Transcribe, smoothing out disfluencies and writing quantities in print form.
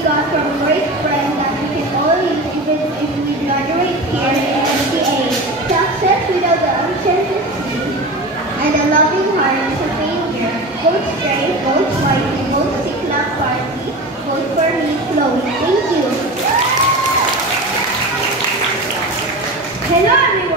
we got from a great friend that we can all use even if we graduate here in MCA. Success without the authenticity and a loving heart is a failure. Vote straight, vote white, vote Sikla Party, vote for me, Chloe. Thank you. Hello everyone.